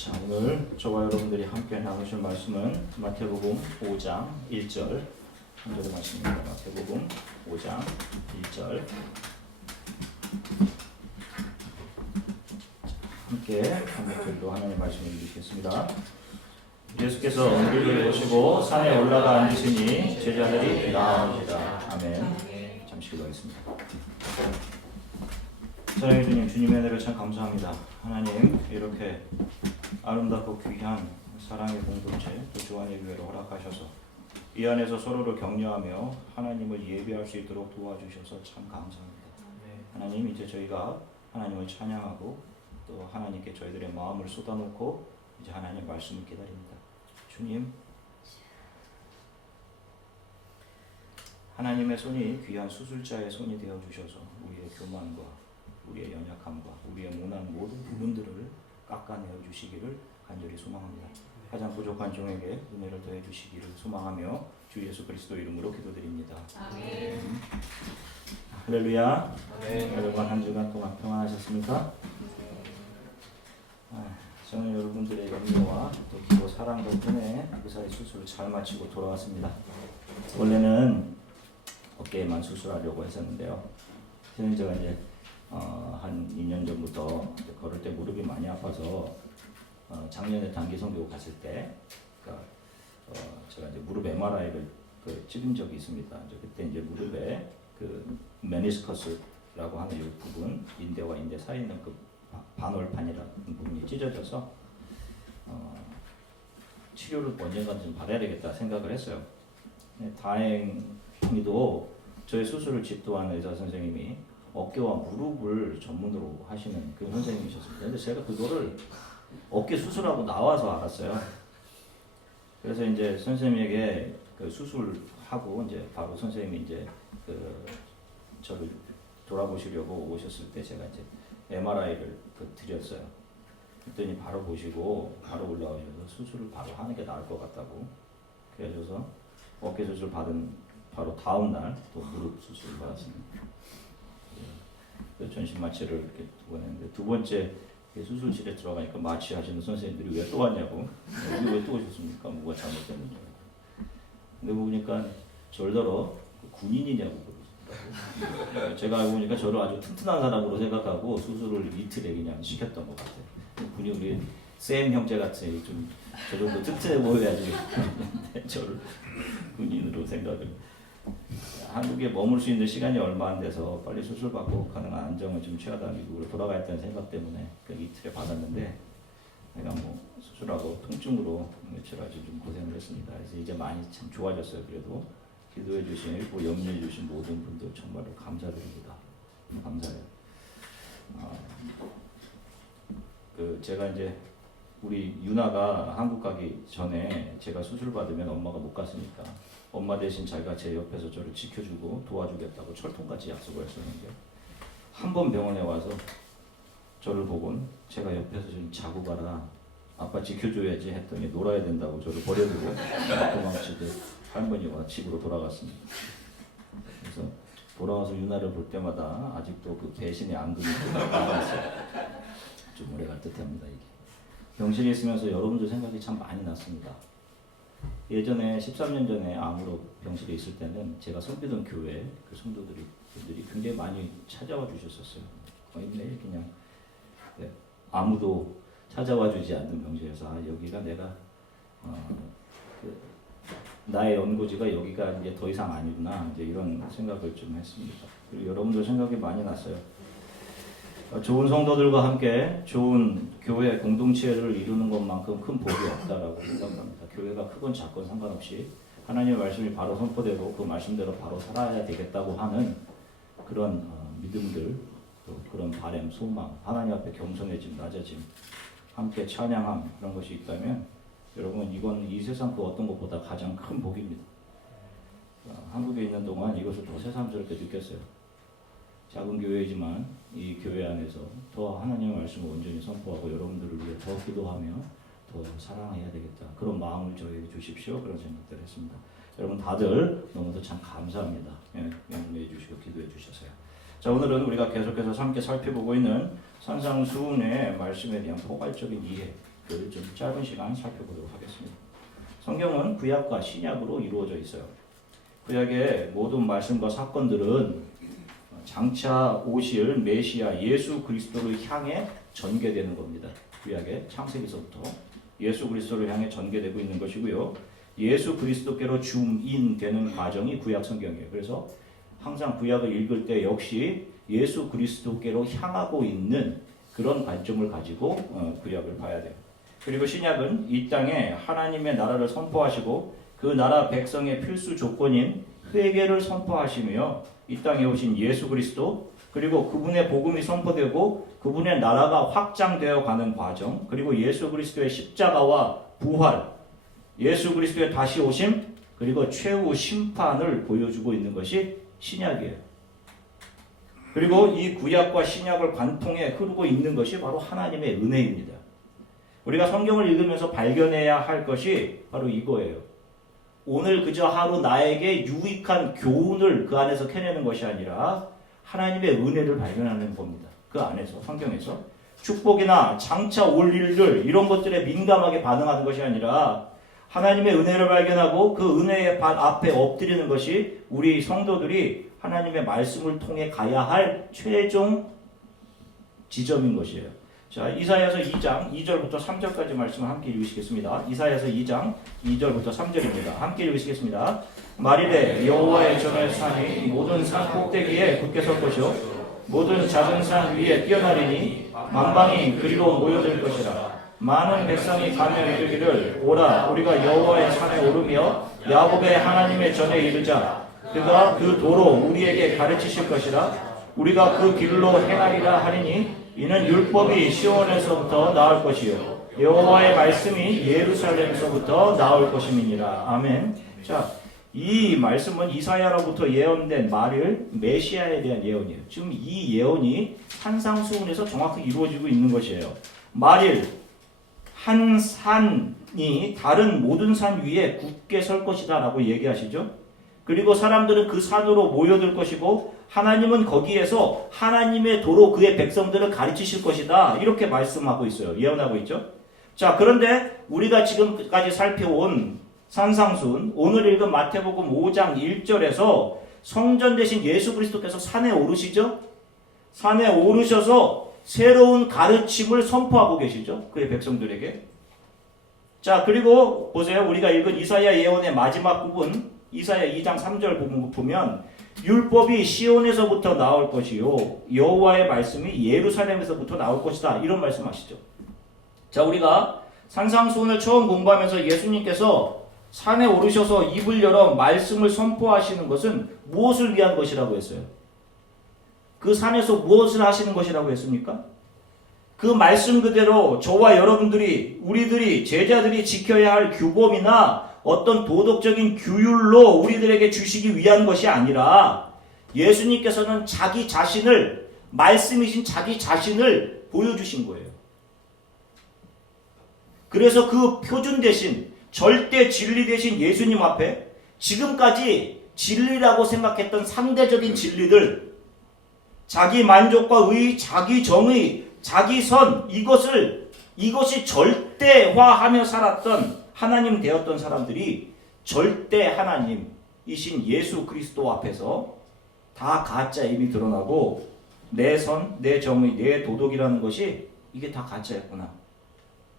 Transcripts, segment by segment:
자, 오늘 저와 여러분들이 함께 나누실 말씀은 마태복음 5장 1절 한 절의 말씀입니다. 마태복음 5장 1절 함께 한목절로 하나님의 말씀을 읽겠습니다. 예수께서 은길을 보시고 산에 올라가 앉으시니 제자들이 나아옵니다. 아멘. 잠시 기도하겠습니다. 사랑해 주님, 주님의 은혜를 참 감사합니다. 하나님, 이렇게 아름답고 귀한 사랑의 공동체, 또 주안의 교회를 허락하셔서 이 안에서 서로를 격려하며 하나님을 예배할 수 있도록 도와주셔서 참 감사합니다. 하나님, 이제 저희가 하나님을 찬양하고 또 하나님께 저희들의 마음을 쏟아놓고 이제 하나님의 말씀을 기다립니다. 주님, 하나님의 손이 귀한 수술자의 손이 되어주셔서 우리의 교만과 우리의 연약함과 우리의 모난 모든 부분들을 깎아내어 주시기를 간절히 소망합니다. 가장 부족한 종에게 은혜를 더해 주시기를 소망하며 주 예수 그리스도 이름으로 기도드립니다. 아멘. 할렐루야. 아멘. 여러분 한 주간 동안 평안하셨습니까? 저는 여러분들의 염려와 또 기도 사랑 덕분에 의사의 수술을 잘 마치고 돌아왔습니다. 원래는 어깨에만 수술하려고 했었는데요. 저는 제가 이제 한 2년 전부터 걸을 때 무릎이 많이 아파서 작년에 단기 선교 갔을 때 제가 이제 무릎 MRI를 찍은 적이 있습니다. 그때 이제 무릎에 그 메니스커스라고 하는 이 부분, 인대와 인대 사이에 있는 그 반월판이라는 부분이 찢어져서 치료를 언젠가 좀 받아야 되겠다 생각을 했어요. 다행히도 저의 수술을 집도하는 의사 선생님이 어깨와 무릎을 전문으로 하시는 그 선생님이셨습니다. 근데 제가 그거를 어깨 수술하고 나와서 알았어요. 그래서 이제 선생님에게 그 수술하고 이제 바로 선생님이 이제 저를 돌아보시려고 오셨을 때 제가 이제 MRI를 드렸어요. 그랬더니 바로 보시고 바로 올라오셔서 수술을 바로 하는 게 나을 것 같다고. 그래서 어깨 수술 받은 바로 다음 날 또 무릎 수술을 받았습니다. 전신 마취를 이렇게 보냈는데 두 번째 수술실에 들어가니까 마취하시는 선생님들이 왜 또 왔냐고. 여기 왜 또 오셨습니까? 뭐가 잘못됐는지. 근데 보니까 절더러 군인이냐고 그러시더라고요. 제가 알고 보니까 저를 아주 튼튼한 사람으로 생각하고 수술을 이틀에 그냥 시켰던 것 같아요. 군이 우리 쌤 형제 같이 좀 저 정도 튼튼해 보여야지 저를 군인으로 생각을. 한국에 머물 수 있는 시간이 얼마 안 돼서 빨리 수술받고 가능한 안정을 좀 취하다 미국으로 돌아가겠다는 생각 때문에 그 이틀에 받았는데 내가 뭐 수술하고 통증으로 며칠 아주 좀 고생을 했습니다. 그래서 이제 많이 참 좋아졌어요. 그래도 기도해 주신, 염려해 주신 모든 분들 정말로 감사드립니다. 감사해요. 제가 이제 우리 유나가 한국 가기 전에 제가 수술 받으면 엄마가 못 갔으니까 엄마 대신 자기가 제 옆에서 저를 지켜주고 도와주겠다고 철통같이 약속을 했었는데 한 번 병원에 와서 저를 보곤 제가 옆에서 좀 자고 가라, 아빠 지켜줘야지 했더니 놀아야 된다고 저를 버려두고 도망치듯 할머니와 집으로 돌아갔습니다. 그래서 돌아와서 유나를 볼 때마다 아직도 그 배신의 앙금이 남아있어요. 좀 오래갈 듯합니다. 이게 병실에 있으면서 여러분들 생각이 참 많이 났습니다. 예전에 13년 전에 암으로 병실에 있을 때는 제가 섬기던 교회 그 성도들이 굉장히 많이 찾아와 주셨었어요. 거의 매일 그냥 아무도 찾아와 주지 않는 병실에서 여기가 내가 나의 연고지가 여기가 이제 더 이상 아니구나 이제 이런 생각을 좀 했습니다. 그리고 여러분들 생각이 많이 났어요. 좋은 성도들과 함께 좋은 교회 공동체를 이루는 것만큼 큰 복이 없다라고 생각합니다. 교회가 크건 작건 상관없이 하나님의 말씀이 바로 선포되고 그 말씀대로 바로 살아야 되겠다고 하는 그런 믿음들, 그런 바람, 소망, 하나님 앞에 겸손해짐, 낮아짐, 함께 찬양함 그런 것이 있다면 여러분 이건 이 세상 그 어떤 것보다 가장 큰 복입니다. 한국에 있는 동안 이것을 더 새삼스럽게 느꼈어요. 작은 교회이지만 이 교회 안에서 더 하나님의 말씀을 온전히 선포하고 여러분들을 위해 더 기도하며 더 사랑해야 되겠다. 그런 마음을 저에게 주십시오. 그런 생각들을 했습니다. 여러분 다들 너무도 참 감사합니다. 용서해 주시고 기도해 주셔서요. 자, 오늘은 우리가 계속해서 함께 살펴보고 있는 산상수훈의 말씀에 대한 포괄적인 이해, 그 좀 짧은 시간 살펴보도록 하겠습니다. 성경은 구약과 신약으로 이루어져 있어요. 구약의 모든 말씀과 사건들은 장차 오실 메시아 예수 그리스도를 향해 전개되는 겁니다. 구약의 창세기서부터 예수 그리스도를 향해 전개되고 있는 것이고요. 예수 그리스도께로 줌인되는 과정이 구약 성경이에요. 그래서 항상 구약을 읽을 때 역시 예수 그리스도께로 향하고 있는 그런 관점을 가지고 구약을 봐야 돼요. 그리고 신약은 이 땅에 하나님의 나라를 선포하시고 그 나라 백성의 필수 조건인 회개를 선포하시며 이 땅에 오신 예수 그리스도, 그리고 그분의 복음이 선포되고 그분의 나라가 확장되어 가는 과정, 그리고 예수 그리스도의 십자가와 부활, 예수 그리스도의 다시 오심, 그리고 최후 심판을 보여주고 있는 것이 신약이에요. 그리고 이 구약과 신약을 관통해 흐르고 있는 것이 바로 하나님의 은혜입니다. 우리가 성경을 읽으면서 발견해야 할 것이 바로 이거예요. 오늘 그저 하루 나에게 유익한 교훈을 그 안에서 캐내는 것이 아니라 하나님의 은혜를 발견하는 겁니다. 그 안에서, 성경에서. 축복이나 장차 올 일들 이런 것들에 민감하게 반응하는 것이 아니라 하나님의 은혜를 발견하고 그 은혜의 앞에 엎드리는 것이 우리 성도들이 하나님의 말씀을 통해 가야 할 최종 지점인 것이에요. 자, 이사야서 2장 2절부터 3절까지 말씀을 함께 읽으시겠습니다. 이사야서 2장 2절부터 3절입니다. 함께 읽으시겠습니다. 말이래 여호와의 전할 산이 모든 산 꼭대기에 굳게 설 것이요 모든 작은 산 위에 뛰어나리니 만방이 그리로 모여들 것이라. 많은 백성이 가며 이르기를 오라 우리가 여호와의 산에 오르며 야곱의 하나님의 전에 이르자. 그가 그 도로 우리에게 가르치실 것이라. 우리가 그 길로 행하리라 하리니 이는 율법이 시온에서부터 나올 것이요 여호와의 말씀이 예루살렘에서부터 나올 것임이니라. 아멘. 자, 이 말씀은 이사야로부터 예언된 말을 메시아에 대한 예언이에요. 지금 이 예언이 산상수훈에서 정확히 이루어지고 있는 것이에요. 말일 한 산이 다른 모든 산 위에 굳게 설 것이다 라고 얘기하시죠. 그리고 사람들은 그 산으로 모여들 것이고 하나님은 거기에서 하나님의 도로 그의 백성들을 가르치실 것이다. 이렇게 말씀하고 있어요. 예언하고 있죠. 자, 그런데 우리가 지금까지 살펴온 산상순, 오늘 읽은 마태복음 5장 1절에서 성전 대신 예수 그리스도께서 산에 오르시죠. 산에 오르셔서 새로운 가르침을 선포하고 계시죠. 그의 백성들에게. 자, 그리고 보세요. 우리가 읽은 이사야 예언의 마지막 부분, 이사야 2장 3절 보면 율법이 시온에서부터 나올 것이요 여호와의 말씀이 예루살렘에서부터 나올 것이다. 이런 말씀하시죠. 자, 우리가 산상수훈을 처음 공부하면서 예수님께서 산에 오르셔서 입을 열어 말씀을 선포하시는 것은 무엇을 위한 것이라고 했어요? 그 산에서 무엇을 하시는 것이라고 했습니까? 그 말씀 그대로 저와 여러분들이, 우리들이, 제자들이 지켜야 할 규범이나 어떤 도덕적인 규율로 우리들에게 주시기 위한 것이 아니라 예수님께서는 자기 자신을, 말씀이신 자기 자신을 보여주신 거예요. 그래서 그 표준 대신, 절대 진리 대신 예수님 앞에 지금까지 진리라고 생각했던 상대적인 진리들, 자기 만족과 의, 자기 정의, 자기 선, 이것이 절대화하며 살았던 하나님 되었던 사람들이 절대 하나님이신 예수 그리스도 앞에서 다 가짜임이 드러나고 내 선, 내 정의, 내 도덕이라는 것이 이게 다 가짜였구나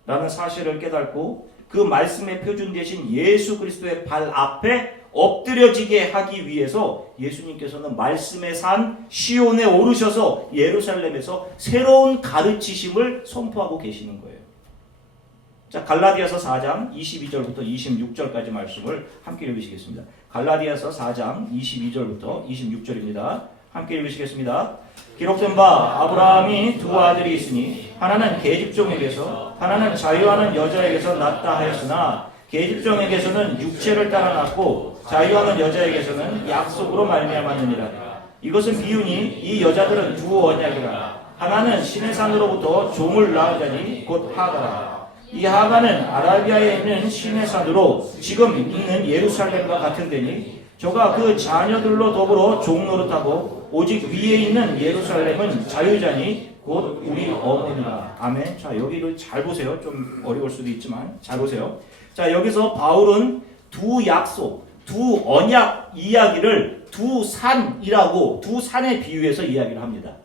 라는 사실을 깨닫고 그 말씀의 표준 대신 예수 그리스도의 발 앞에 엎드려지게 하기 위해서 예수님께서는 말씀의 산 시온에 오르셔서 예루살렘에서 새로운 가르치심을 선포하고 계시는 거예요. 자, 갈라디아서 4장 22절부터 26절까지 말씀을 함께 읽으시겠습니다. 갈라디아서 4장 22절부터 26절입니다. 함께 읽으시겠습니다. 기록된 바 아브라함이 두 아들이 있으니 하나는 계집종에게서 하나는 자유하는 여자에게서 낳다 하였으나 계집종에게서는 육체를 따라 낳고 자유하는 여자에게서는 약속으로 말미암았느니라. 이것은 비유니 이 여자들은 두 언약이라. 하나는 신의 산으로부터 종을 낳으자니 곧 하가라. 이 하가는 아라비아에 있는 신의 산으로 지금 있는 예루살렘과 같은 데니 저가 그 자녀들로 더불어 종 노릇하고 오직 위에 있는 예루살렘은 자유자니 곧 우리 어머니라. 아멘. 자, 여기를 잘 보세요. 좀 어려울 수도 있지만 잘 보세요. 자, 여기서 바울은 두 약속, 두 언약 이야기를 두 산이라고 두 산에 비유해서 이야기를 합니다.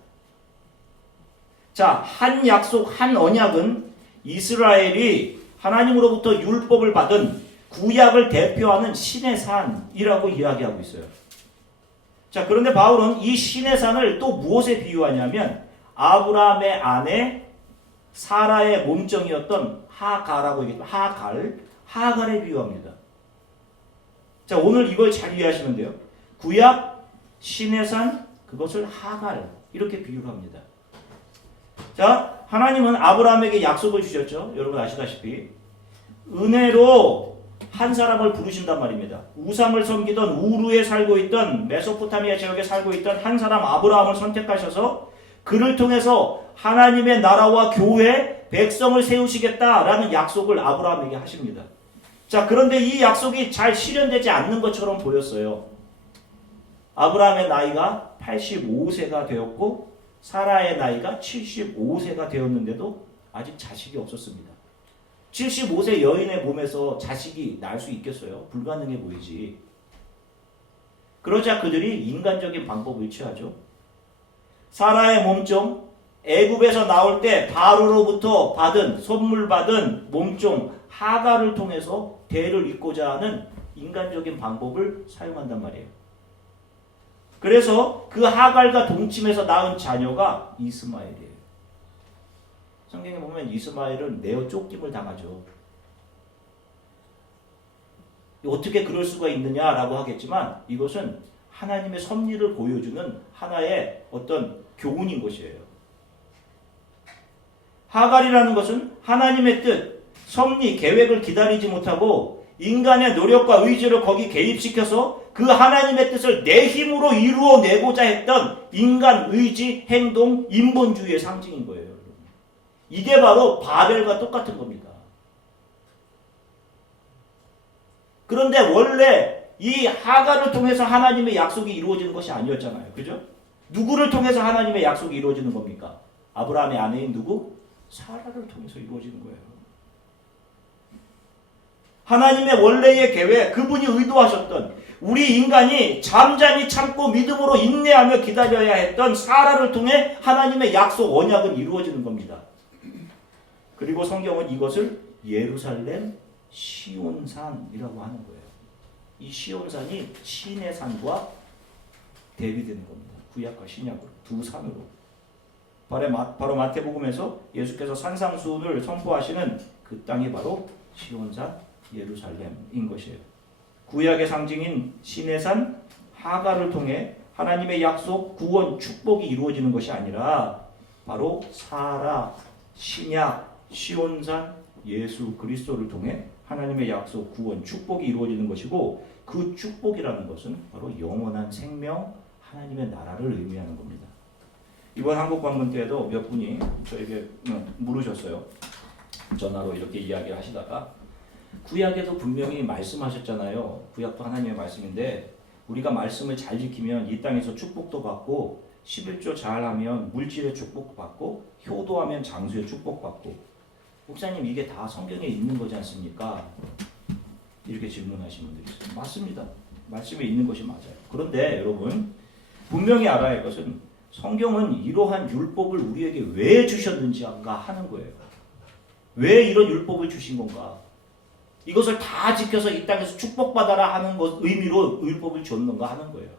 자, 한 약속, 한 언약은 이스라엘이 하나님으로부터 율법을 받은 구약을 대표하는 신의 산이라고 이야기하고 있어요. 자, 그런데 바울은 이 신의 산을 또 무엇에 비유하냐면 아브라함의 아내 사라의 몸종이었던 하가라고 얘기했죠. 하갈에 비유합니다. 자, 오늘 이걸 잘 이해하시면 돼요. 구약, 신의 산, 그것을 하갈 이렇게 비유를 합니다. 자, 하나님은 아브라함에게 약속을 주셨죠. 여러분 아시다시피 은혜로 한 사람을 부르신단 말입니다. 우상을 섬기던 우르에 살고 있던 메소포타미아 지역에 살고 있던 한 사람 아브라함을 선택하셔서 그를 통해서 하나님의 나라와 교회, 백성을 세우시겠다라는 약속을 아브라함에게 하십니다. 자, 그런데 이 약속이 잘 실현되지 않는 것처럼 보였어요. 아브라함의 나이가 85세가 되었고 사라의 나이가 75세가 되었는데도 아직 자식이 없었습니다. 75세 여인의 몸에서 자식이 날 수 있겠어요? 불가능해 보이지. 그러자 그들이 인간적인 방법을 취하죠. 사라의 몸종, 애굽에서 나올 때 바로로부터 받은 선물 받은 몸종 하갈을 통해서 대를 잇고자 하는 인간적인 방법을 사용한단 말이에요. 그래서 그 하갈과 동침해서 낳은 자녀가 이스마엘이에요. 성경에 보면 이스마엘은 내어 쫓김을 당하죠. 어떻게 그럴 수가 있느냐라고 하겠지만 이것은 하나님의 섭리를 보여주는 하나의 어떤 교훈인 것이에요. 하갈이라는 것은 하나님의 뜻, 섭리, 계획을 기다리지 못하고 인간의 노력과 의지를 거기 개입시켜서 그 하나님의 뜻을 내 힘으로 이루어내고자 했던 인간 의지, 행동, 인본주의의 상징인 거예요. 이게 바로 바벨과 똑같은 겁니다. 그런데 원래 이 하갈을 통해서 하나님의 약속이 이루어지는 것이 아니었잖아요. 그죠? 누구를 통해서 하나님의 약속이 이루어지는 겁니까? 아브라함의 아내인 누구? 사라를 통해서 이루어지는 거예요. 하나님의 원래의 계획, 그분이 의도하셨던 우리 인간이 잠잠히 참고 믿음으로 인내하며 기다려야 했던 사라를 통해 하나님의 약속, 언약은 이루어지는 겁니다. 그리고 성경은 이것을 예루살렘 시온산이라고 하는 거예요. 이 시온산이 신의 산과 대비되는 겁니다. 구약과 신약으로 두 산으로. 바로 마태복음에서 예수께서 산상수훈을 선포하시는 그 땅이 바로 시온산 예루살렘인 것이에요. 구약의 상징인 신의 산 하갈을 통해 하나님의 약속, 구원, 축복이 이루어지는 것이 아니라 바로 사라, 신약, 시온산, 예수 그리스도를 통해 하나님의 약속, 구원, 축복이 이루어지는 것이고 그 축복이라는 것은 바로 영원한 생명, 하나님의 나라를 의미하는 겁니다. 이번 한국 방문 때에도 몇 분이 저에게 물으셨어요. 전화로 이렇게 이야기를 하시다가 구약에도 분명히 말씀하셨잖아요. 구약도 하나님의 말씀인데 우리가 말씀을 잘 지키면 이 땅에서 축복도 받고 11조 잘하면 물질의 축복도 받고 효도하면 장수의 축복받고 목사님 이게 다 성경에 있는 거지 않습니까? 이렇게 질문하시는 분들이 있어요. 맞습니다. 말씀에 있는 것이 맞아요. 그런데 여러분 분명히 알아야 할 것은 성경은 이러한 율법을 우리에게 왜 주셨는지가 하는 거예요. 왜 이런 율법을 주신 건가? 이것을 다 지켜서 이 땅에서 축복받아라 하는 것 의미로 율법을 줬는가 하는 거예요.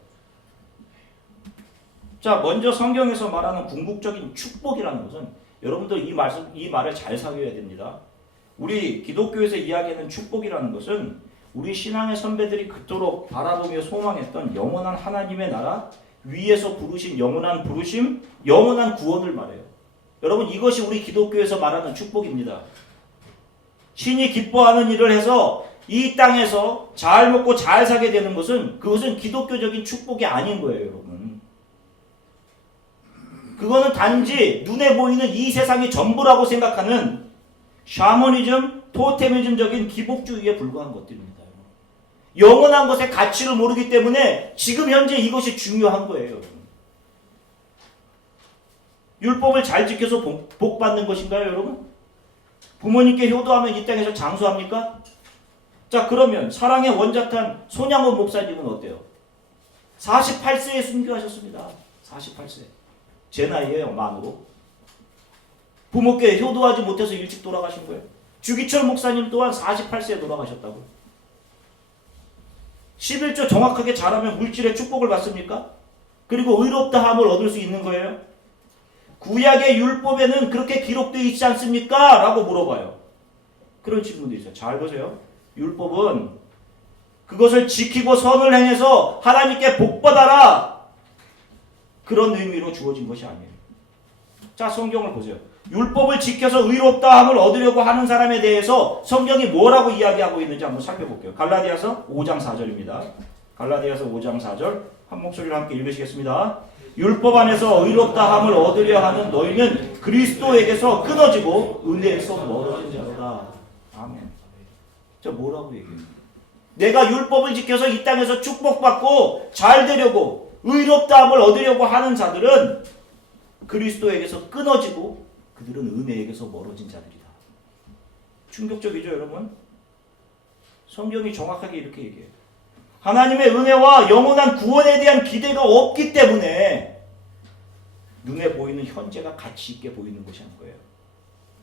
자, 먼저 성경에서 말하는 궁극적인 축복이라는 것은 여러분들 이 말을 잘 사귀어야 됩니다. 우리 기독교에서 이야기하는 축복이라는 것은 우리 신앙의 선배들이 그토록 바라보며 소망했던 영원한 하나님의 나라, 위에서 부르신 영원한 부르심, 영원한 구원을 말해요. 여러분 이것이 우리 기독교에서 말하는 축복입니다. 신이 기뻐하는 일을 해서 이 땅에서 잘 먹고 잘 사게 되는 것은 그것은 기독교적인 축복이 아닌 거예요, 여러분. 그거는 단지 눈에 보이는 이 세상이 전부라고 생각하는 샤머니즘, 토테미즘적인 기복주의에 불과한 것들입니다. 영원한 것의 가치를 모르기 때문에 지금 현재 이것이 중요한 거예요, 여러분. 율법을 잘 지켜서 복 받는 것인가요, 여러분? 부모님께 효도하면 이 땅에서 장수합니까? 자, 그러면 사랑의 원자탄 손양원 목사님은 어때요? 48세에 순교하셨습니다. 48세. 제 나이에요, 만으로. 부모께 효도하지 못해서 일찍 돌아가신 거예요. 주기철 목사님 또한 48세에 돌아가셨다고요. 11조 정확하게 잘하면 물질의 축복을 받습니까? 그리고 의롭다함을 얻을 수 있는 거예요. 구약의 율법에는 그렇게 기록되어 있지 않습니까? 라고 물어봐요. 그런 질문도 있어요. 잘 보세요. 율법은 그것을 지키고 선을 행해서 하나님께 복받아라, 그런 의미로 주어진 것이 아니에요. 자, 성경을 보세요. 율법을 지켜서 의롭다함을 얻으려고 하는 사람에 대해서 성경이 뭐라고 이야기하고 있는지 한번 살펴볼게요. 갈라디아서 5장 4절입니다. 갈라디아서 5장 4절 한 목소리로 함께 읽으시겠습니다. 율법 안에서 의롭다함을 얻으려 하는 너희는 그리스도에게서 끊어지고 은혜에서 멀어진 자로다. 아멘. 저 뭐라고 얘기해요? 내가 율법을 지켜서 이 땅에서 축복받고 잘 되려고 의롭다함을 얻으려고 하는 자들은 그리스도에게서 끊어지고 그들은 은혜에게서 멀어진 자들이다. 충격적이죠, 여러분? 성경이 정확하게 이렇게 얘기해요. 하나님의 은혜와 영원한 구원에 대한 기대가 없기 때문에 눈에 보이는 현재가 가치 있게 보이는 것이 한 거예요.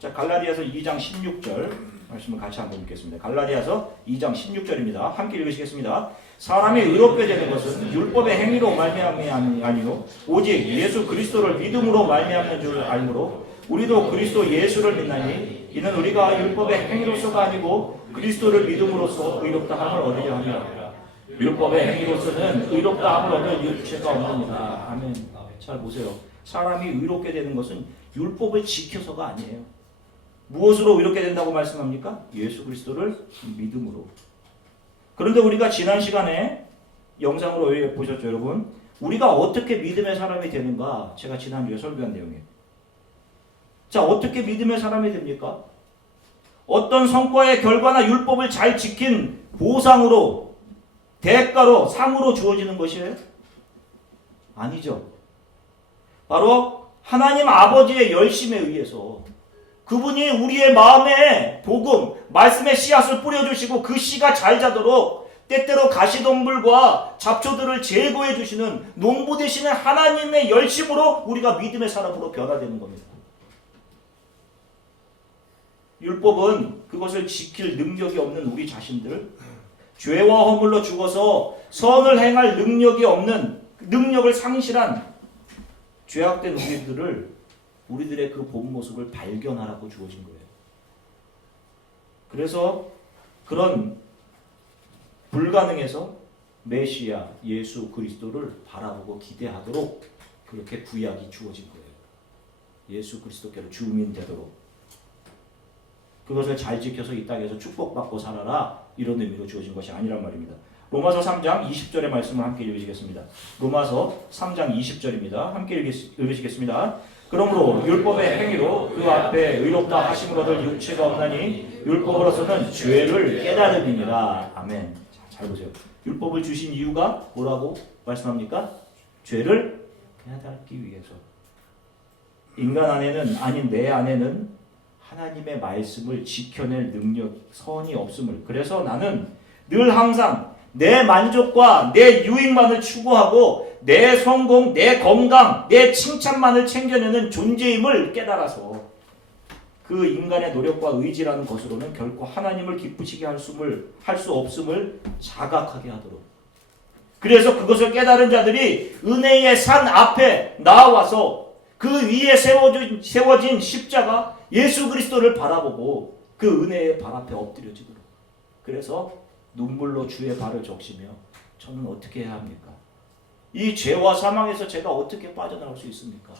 자, 갈라디아서 2장 16절 말씀을 같이 한번 읽겠습니다. 갈라디아서 2장 16절입니다. 함께 읽으시겠습니다. 사람이 의롭게 되는 것은 율법의 행위로 말미암이 아니요 오직 예수 그리스도를 믿음으로 말미암는 줄 알므로 우리도 그리스도 예수를 믿나니 이는 우리가 율법의 행위로서가 아니고 그리스도를 믿음으로써 의롭다함을 얻으려 함이라. 율법의 행위로서는 의롭다함을 얻을 육체가 없느니라. 아멘. 잘 보세요. 사람이 의롭게 되는 것은 율법을 지켜서가 아니에요. 무엇으로 의롭게 된다고 말씀합니까? 예수 그리스도를 믿음으로. 그런데 우리가 지난 시간에 영상으로 보셨죠, 여러분? 우리가 어떻게 믿음의 사람이 되는가? 제가 지난주에 설교한 내용이에요. 자, 어떻게 믿음의 사람이 됩니까? 어떤 성과의 결과나 율법을 잘 지킨 보상으로, 대가로, 상으로 주어지는 것이에요? 아니죠. 바로 하나님 아버지의 열심에 의해서 그분이 우리의 마음에 복음, 말씀의 씨앗을 뿌려주시고 그 씨가 잘 자도록 때때로 가시덤불과 잡초들을 제거해 주시는 농부 되시는 하나님의 열심으로 우리가 믿음의 사람으로 변화되는 겁니다. 율법은 그것을 지킬 능력이 없는 우리 자신들, 죄와 허물로 죽어서 선을 행할 능력이 없는, 능력을 상실한 죄악된 우리들의 그 본 모습을 발견하라고 주어진 거예요. 그래서 그런 불가능해서 메시아 예수 그리스도를 바라보고 기대하도록 그렇게 구약이 주어진 거예요. 예수 그리스도께로 주민 되도록. 그것을 잘 지켜서 이 땅에서 축복받고 살아라, 이런 의미로 주어진 것이 아니란 말입니다. 로마서 3장 20절의 말씀을 함께 읽으시겠습니다. 로마서 3장 20절입니다. 함께 읽으시겠습니다. 그러므로 율법의 행위로 그 앞에 의롭다 하심을 얻을 육체가 없나니 율법으로서는 죄를 깨달음이니라. 아멘. 잘 보세요. 율법을 주신 이유가 뭐라고 말씀합니까? 죄를 깨닫기 위해서. 인간 안에는, 아닌 내 안에는 하나님의 말씀을 지켜낼 능력, 선이 없음을. 그래서 나는 늘 항상 내 만족과 내 유익만을 추구하고 내 성공, 내 건강, 내 칭찬만을 챙겨내는 존재임을 깨달아서 그 인간의 노력과 의지라는 것으로는 결코 하나님을 기쁘시게 할 수 없음을 자각하게 하도록. 그래서 그것을 깨달은 자들이 은혜의 산 앞에 나와서 그 위에 세워진 십자가 예수 그리스도를 바라보고 그 은혜의 발 앞에 엎드려지도록. 그래서 눈물로 주의 발을 적시며 저는 어떻게 해야 합니까? 이 죄와 사망에서 제가 어떻게 빠져나올 수 있습니까?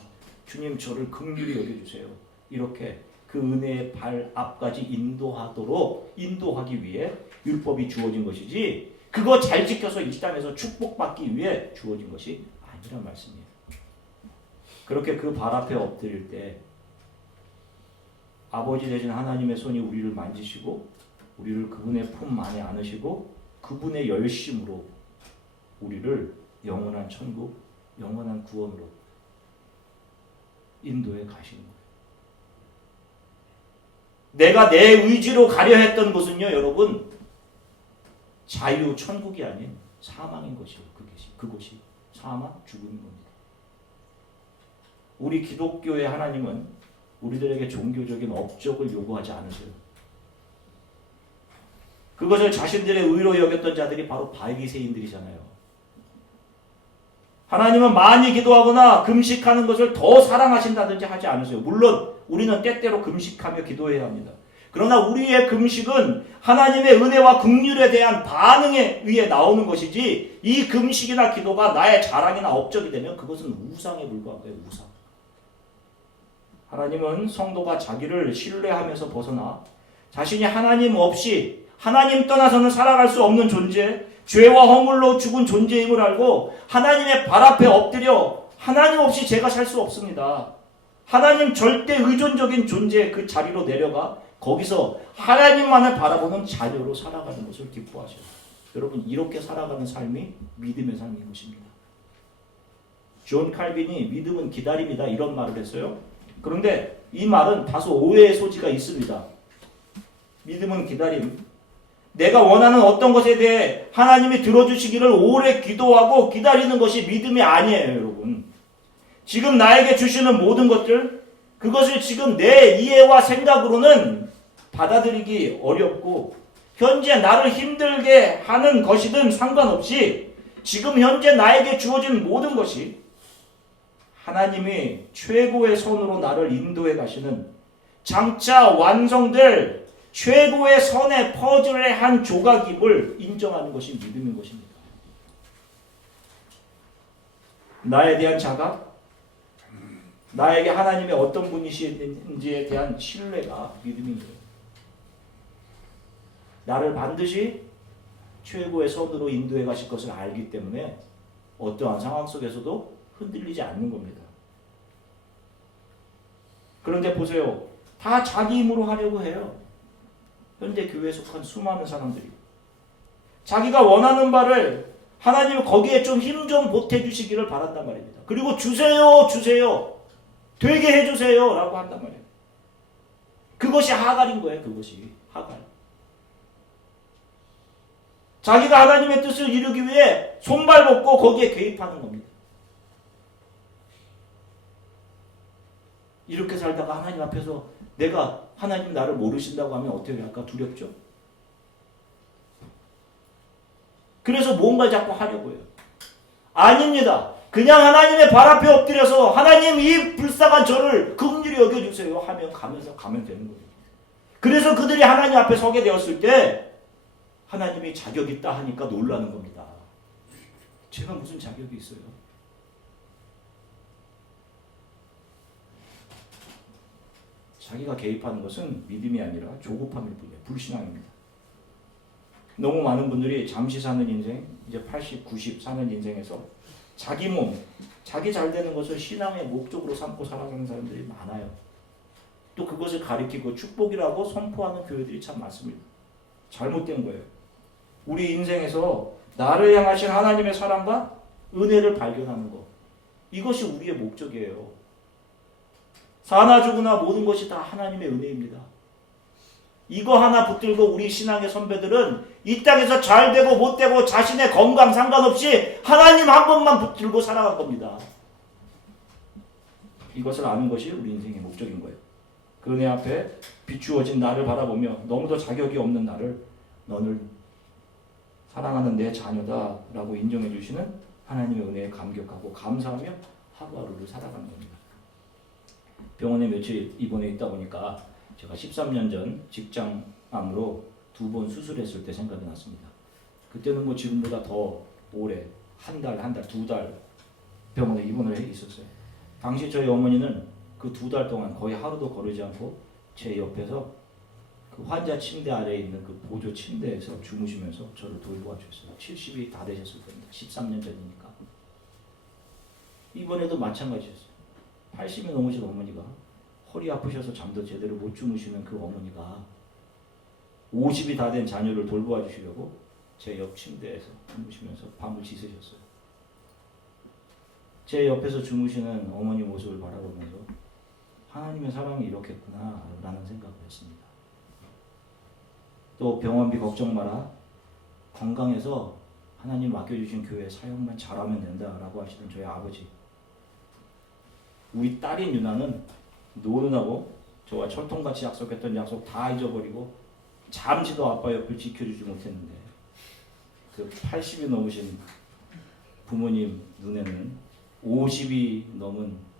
주님, 저를 긍휼히 여겨주세요. 이렇게 그 은혜의 발 앞까지 인도하기 위해 율법이 주어진 것이지, 그거 잘 지켜서 이 땅에서 축복받기 위해 주어진 것이 아니란 말씀이에요. 그렇게 그 발 앞에 엎드릴 때 아버지 되신 하나님의 손이 우리를 만지시고 우리를 그분의 품 안에 안으시고 그분의 열심으로 우리를 영원한 천국, 영원한 구원으로 인도에 가시는 거예요. 내가 내 의지로 가려 했던 곳은요, 여러분, 자유 천국이 아닌 사망인 것이요. 그곳이 사망 죽음인 겁니다. 우리 기독교의 하나님은 우리들에게 종교적인 업적을 요구하지 않으세요. 그것을 자신들의 의로 여겼던 자들이 바로 바리새인들이잖아요. 하나님은 많이 기도하거나 금식하는 것을 더 사랑하신다든지 하지 않으세요. 물론 우리는 때때로 금식하며 기도해야 합니다. 그러나 우리의 금식은 하나님의 은혜와 긍휼에 대한 반응에 의해 나오는 것이지, 이 금식이나 기도가 나의 자랑이나 업적이 되면 그것은 우상에 불과한 거예요. 우상. 하나님은 성도가 자기를 신뢰하면서 벗어나 자신이 하나님 없이, 하나님 떠나서는 살아갈 수 없는 존재, 죄와 허물로 죽은 존재임을 알고 하나님의 발 앞에 엎드려 하나님 없이 제가 살 수 없습니다. 하나님 절대 의존적인 존재의 그 자리로 내려가 거기서 하나님만을 바라보는 자녀로 살아가는 것을 기뻐하셔요. 여러분, 이렇게 살아가는 삶이 믿음의 삶인 것입니다. 존 칼빈이 믿음은 기다림이다 이런 말을 했어요. 그런데 이 말은 다소 오해의 소지가 있습니다. 믿음은 기다림. 내가 원하는 어떤 것에 대해 하나님이 들어주시기를 오래 기도하고 기다리는 것이 믿음이 아니에요, 여러분. 지금 나에게 주시는 모든 것들, 그것을 지금 내 이해와 생각으로는 받아들이기 어렵고, 현재 나를 힘들게 하는 것이든 상관없이 지금 현재 나에게 주어진 모든 것이 하나님이 최고의 선으로 나를 인도해 가시는, 장차 완성될 최고의 선의 퍼즐의 한 조각임을 인정하는 것이 믿음인 것입니다. 나에 대한 자각, 나에게 하나님의 어떤 분이신지에 대한 신뢰가 믿음인 거예요. 나를 반드시 최고의 선으로 인도해 가실 것을 알기 때문에 어떠한 상황 속에서도 흔들리지 않는 겁니다. 그런데 보세요. 다 자기 힘으로 하려고 해요. 현대 교회에 속한 수많은 사람들이. 자기가 원하는 바를 하나님이 거기에 좀 힘 좀 보태주시기를 바란단 말입니다. 그리고 주세요, 주세요. 되게 해주세요. 라고 한단 말이에요. 그것이 하갈인 거예요. 그것이 하갈. 자기가 하나님의 뜻을 이루기 위해 손발 벗고 거기에 개입하는 겁니다. 이렇게 살다가 하나님 앞에서 내가 하나님 나를 모르신다고 하면 어떻게 할까? 두렵죠? 그래서 뭔가 자꾸 하려고 해요. 아닙니다. 그냥 하나님의 발 앞에 엎드려서 하나님 이 불쌍한 저를 긍휼히 여겨주세요 하면 가면 되는 거예요. 그래서 그들이 하나님 앞에 서게 되었을 때 하나님이 자격 있다 하니까 놀라는 겁니다. 제가 무슨 자격이 있어요? 자기가 개입하는 것은 믿음이 아니라 조급함일 뿐이에요. 불신앙입니다. 너무 많은 분들이 잠시 사는 인생, 이제 80, 90 사는 인생에서 자기 몸, 자기 잘 되는 것을 신앙의 목적으로 삼고 살아가는 사람들이 많아요. 또 그것을 가리키고 축복이라고 선포하는 교회들이 참 많습니다. 잘못된 거예요. 우리 인생에서 나를 향하신 하나님의 사랑과 은혜를 발견하는 것, 이것이 우리의 목적이에요. 사나 죽으나 모든 것이 다 하나님의 은혜입니다. 이거 하나 붙들고 우리 신앙의 선배들은 이 땅에서 잘 되고 못 되고 자신의 건강 상관없이 하나님 한 번만 붙들고 살아간 겁니다. 이것을 아는 것이 우리 인생의 목적인 거예요. 그 은혜 앞에 비추어진 나를 바라보며 너무도 자격이 없는 나를 너는 사랑하는 내 자녀다 라고 인정해 주시는 하나님의 은혜에 감격하고 감사하며 하루하루를 살아가는 겁니다. 병원에 며칠 입원해 있다 보니까 제가 13년 전 직장암으로 2번 수술했을 때 생각이 났습니다. 그때는 뭐 지금보다 더 오래 한 달, 2달 병원에 입원을 해 있었어요. 당시 저희 어머니는 그 2달 동안 거의 하루도 거르지 않고 제 옆에서 그 환자 침대 아래에 있는 그 보조 침대에서 주무시면서 저를 돌보아 주셨어요. 70이 다 되셨을 겁니다. 13년 전이니까. 이번에도 마찬가지였어요. 80이 넘으신 어머니가 허리 아프셔서 잠도 제대로 못 주무시는 그 어머니가 50이 다 된 자녀를 돌보아 주시려고 제 옆 침대에서 주무시면서 밤을 지새셨어요. 제 옆에서 주무시는 어머니 모습을 바라보면서 하나님의 사랑이 이렇겠구나 라는 생각을 했습니다. 또 병원비 걱정 마라. 건강해서 하나님 맡겨주신 교회 사역만 잘하면 된다라고 하시던 저희 아버지. 우리 딸인 유나는 노는하고 저와 철통같이 약속했던 약속 다 잊어버리고 잠시도 아빠 옆을 지켜주지 못했는데 그 80이 넘으신 부모님 눈에는 50이 넘은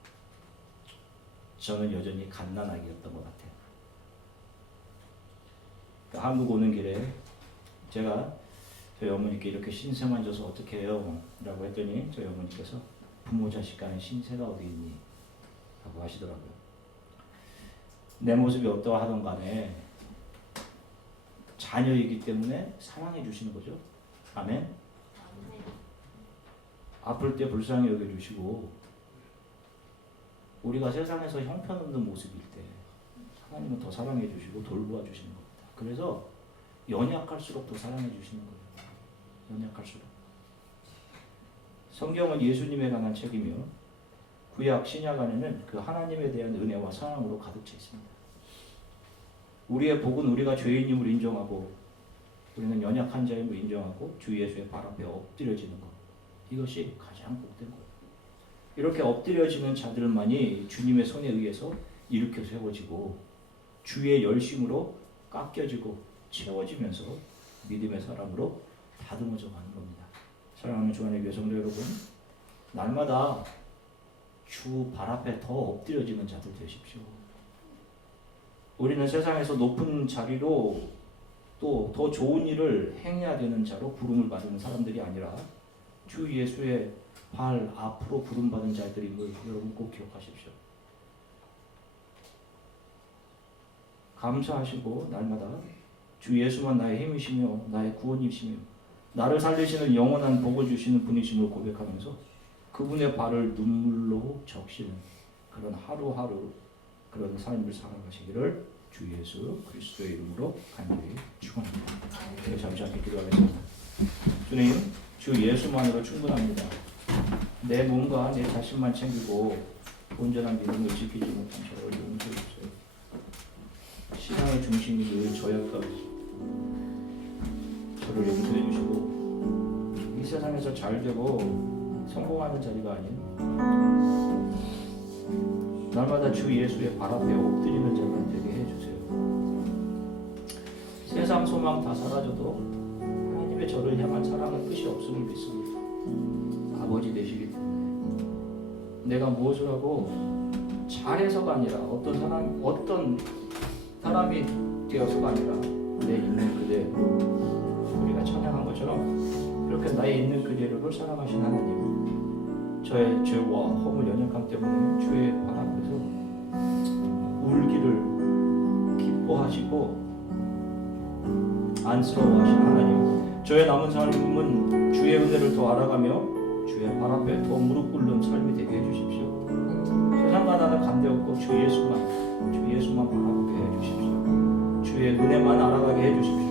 저는 여전히 갓난아기였던 것 같아요. 그러니까 한국 오는 길에 제가 저희 어머니께 이렇게 신세만 져서 어떻게 해요? 라고 했더니 저희 어머니께서 부모 자식 간에 신세가 어디 있니? 라고 하시더라고요. 내 모습이 어떠하던 간에 자녀이기 때문에 사랑해 주시는 거죠. 아멘. 아플 때 불쌍히 여겨주시고 우리가 세상에서 형편없는 모습일 때 하나님은 더 사랑해 주시고 돌보아 주시는 겁니다. 그래서 연약할수록 더 사랑해 주시는 거예요. 연약할수록. 성경은 예수님에 관한 책이며 구약 신약 안에는 그 하나님에 대한 은혜와 사랑으로 가득 차 있습니다. 우리의 복은 우리가 죄인임을 인정하고 우리는 연약한 자임을 인정하고 주 예수의 발 앞에 엎드려지는 것. 이것이 가장 복된 거예요. 이렇게 엎드려지는 자들만이 주님의 손에 의해서 일으켜 세워지고 주의 열심으로 깎여지고 채워지면서 믿음의 사람으로 다듬어져 가는 겁니다. 사랑하는 주 안의 성도 여러분, 날마다 주 발 앞에 더 엎드려지는 자들 되십시오. 우리는 세상에서 높은 자리로 또 더 좋은 일을 행해야 되는 자로 부름을 받는 사람들이 아니라 주 예수의 발 앞으로 부름받은 자들인 걸 여러분 꼭 기억하십시오. 감사하시고 날마다 주 예수만 나의 힘이시며 나의 구원이시며 나를 살리시는 영원한 복을 주시는 분이심을 고백하면서 그분의 발을 눈물로 적시는 그런 하루하루 그런 삶을 살아가시기를 주 예수 그리스도의 이름으로 간절히 축원합니다. 잠시 함께 기도하겠습니다. 주님, 주 예수만으로 충분합니다. 내 몸과 내 자신만 챙기고 온전한 믿음을 지키지 못한 저를 용서해 주세요. 신앙의 중심이 늘 저였던 저를 용서해 주시고 이 세상에서 잘 되고 성공하는 자리가 아닌 날마다 주 예수의 발 앞에 엎드리는 자가 되게 해주세요. 세상 소망 다 사라져도 하나님의 저를 향한 사랑은 끝이 없음을 믿습니다. 아버지 되시기 때문에 내가 무엇을 하고 잘해서가 아니라 어떤 사람이 되어서가 아니라 내 있는 그대로 우리가 찬양한 것처럼 이렇게 나의 있는 그대로를 사랑하신 하나님, 저의 죄와 허물 연약함 때문에 주의 발 앞에서 울기를 기뻐하시고 안쓰러워하신 하나님, 저의 남은 삶은 주의 은혜를 더 알아가며 주의 발 앞에 더 무릎 꿇는 삶이 되게 해주십시오. 세상과 나는 관계없고 주 예수만 바라보게 해주십시오. 주의 은혜만 알아가게 해주십시오.